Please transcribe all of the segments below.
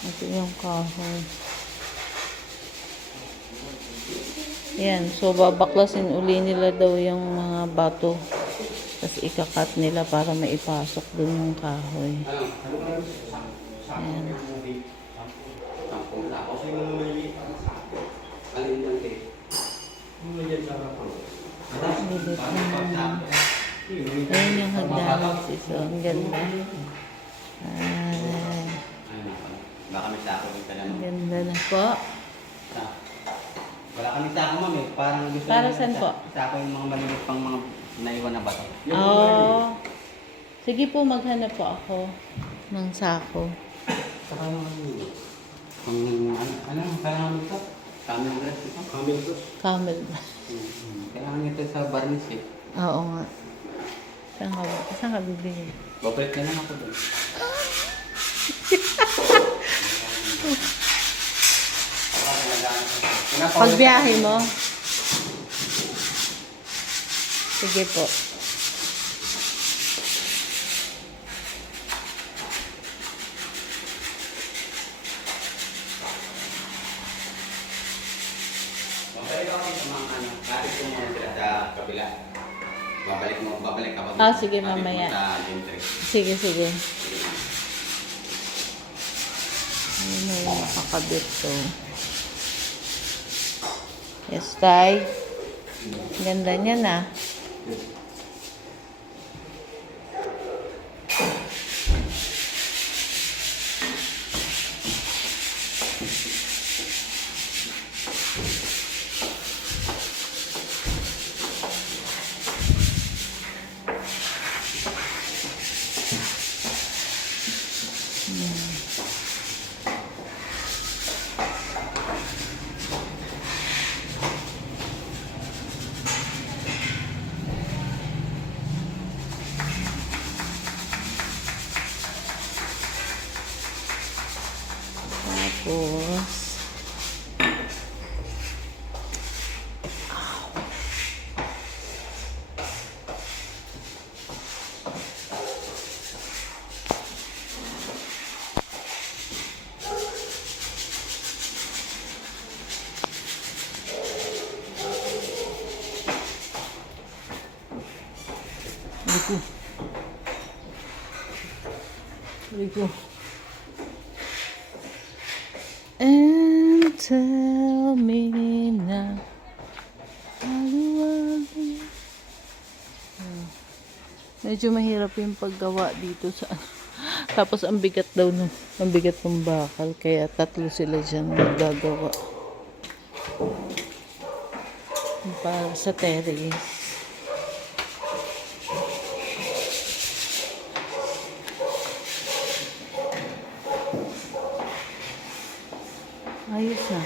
Ito yung kahoy. Yan. So, babaklasin uli nila daw yung mga bato. Tapos ikakat nila para maipasok dun yung kahoy. Ayan. Ayan yung hagdanan sis. So, ang ganda. Ay. Baka may sako dito na. Ang ganda na po. Wala kami sako, ma'am eh. Parang gusto Para nila saan po? sako yung mga maliit pang mga naiwan na bato. Oh. Sige po, maghanap po ako ng sako. Saka ano, kailangan ito? Camel grass ito? Camel grass? Camel. Kailangan ito sa varnish eh. Oo nga. Saan ka bibili? Babalik na lang ako doon. Pagbiyahe mo? Sige po. Babalik ako sa mga ano, kapit ko muna sila sa kabila. Babalik ako. Sige mamaya. Sa gentry. Sige, sige. Ayun na yung nakakabit to. Yes, Tay. Ganda niya na. Tapos, ligo. Ligo. And tell me now, how do I medyo mahirap yung paggawa dito sa tapos ang bigat daw no, ang bigat ng bakal kaya tatlo sila dyan gagawa para sa terrace. Ayos na.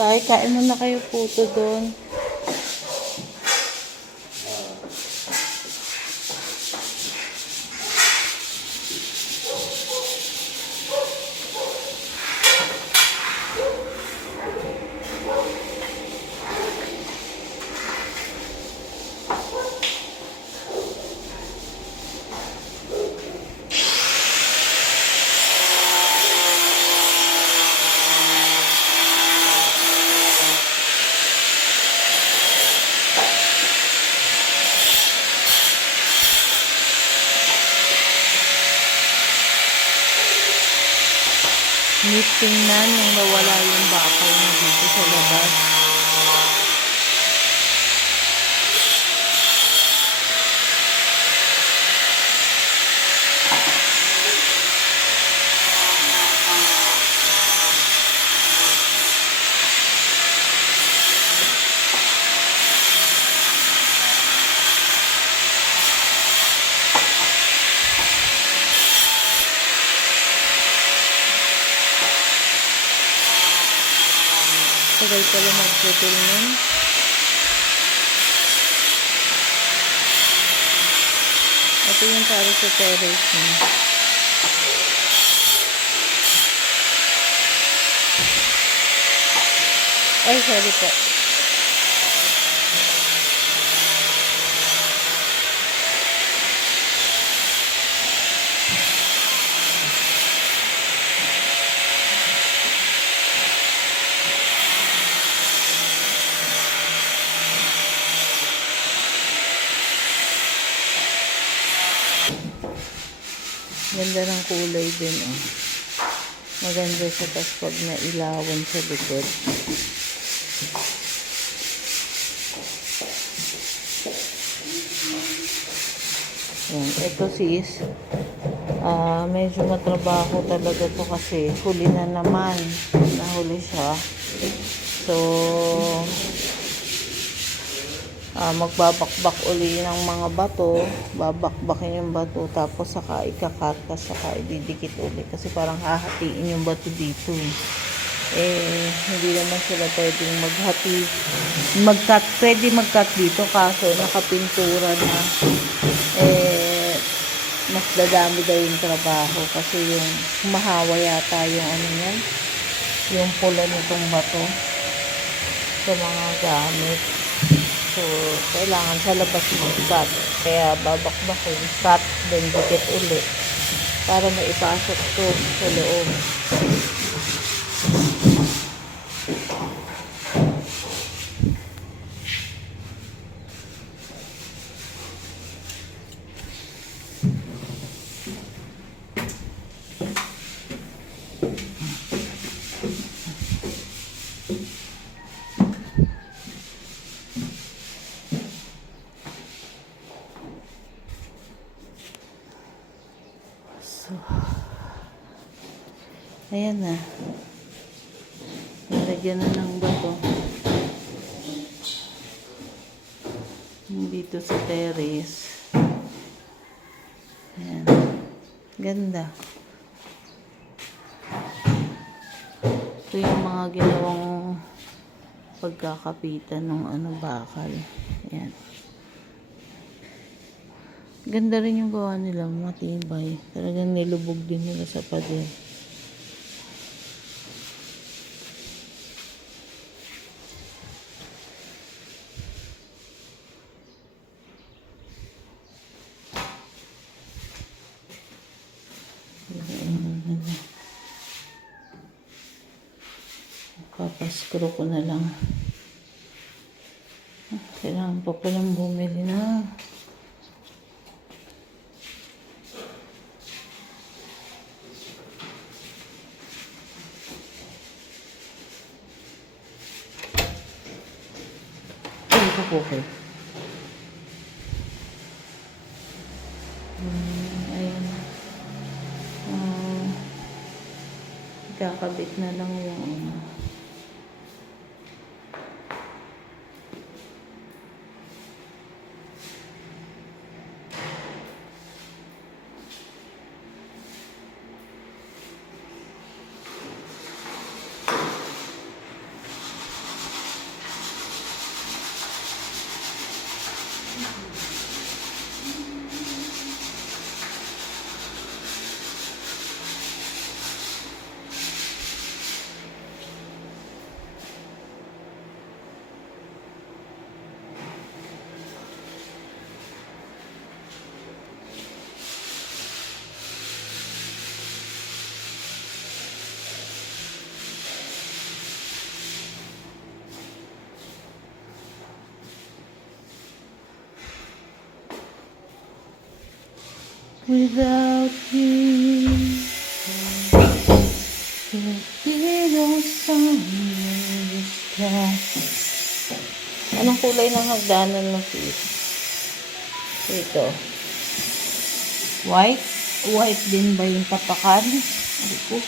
Tay, kain mo na kayo puto doon. Tingnan nung nawala yung bakal na dito sa labas. Tagal pala magputol nun. Ito yung para sa terrace niya. Ay, sorry po. Ganda ng kulay din, oh. Maganda siya tas pag nailawan sa likod. Yan. Ito sis, medyo matrabaho talaga to kasi huli na naman. Nahuli siya. So, magbabakbak uli ng mga bato, babakbakin yung bato, tapos saka ikakat, saka ididikit uli kasi parang hahatiin yung bato dito. Hindi naman sila pwedeng maghati, pwede mag-cut dito kaso nakapintura na, mas dadami daw yung trabaho kasi yung mahawa yata yung ano yan, yung pula nitong bato sa mga gamit. So, kailangan sa labas mag-cut. Kaya babakbakin, cut, then dikit uli para maipasok to sa loob. So, ayan na. Nalagyan na ng bato. Dito sa terrace. Ayan. Ganda. Ito yung mga ginawang pagkakapitan ng bakal. Ayan. Ganda rin yung gawa nila, matibay. Talagang nilubog din nila sa pader. Papaskro ko na lang. Kailangan pa palang bumili na. Okay. Ayan. Kakabit na lang yung without you. Filipino song in the sky. Anong kulay ng hagdanan mo, sis? Ito. White? White din ba yung tapakan? Ay ko.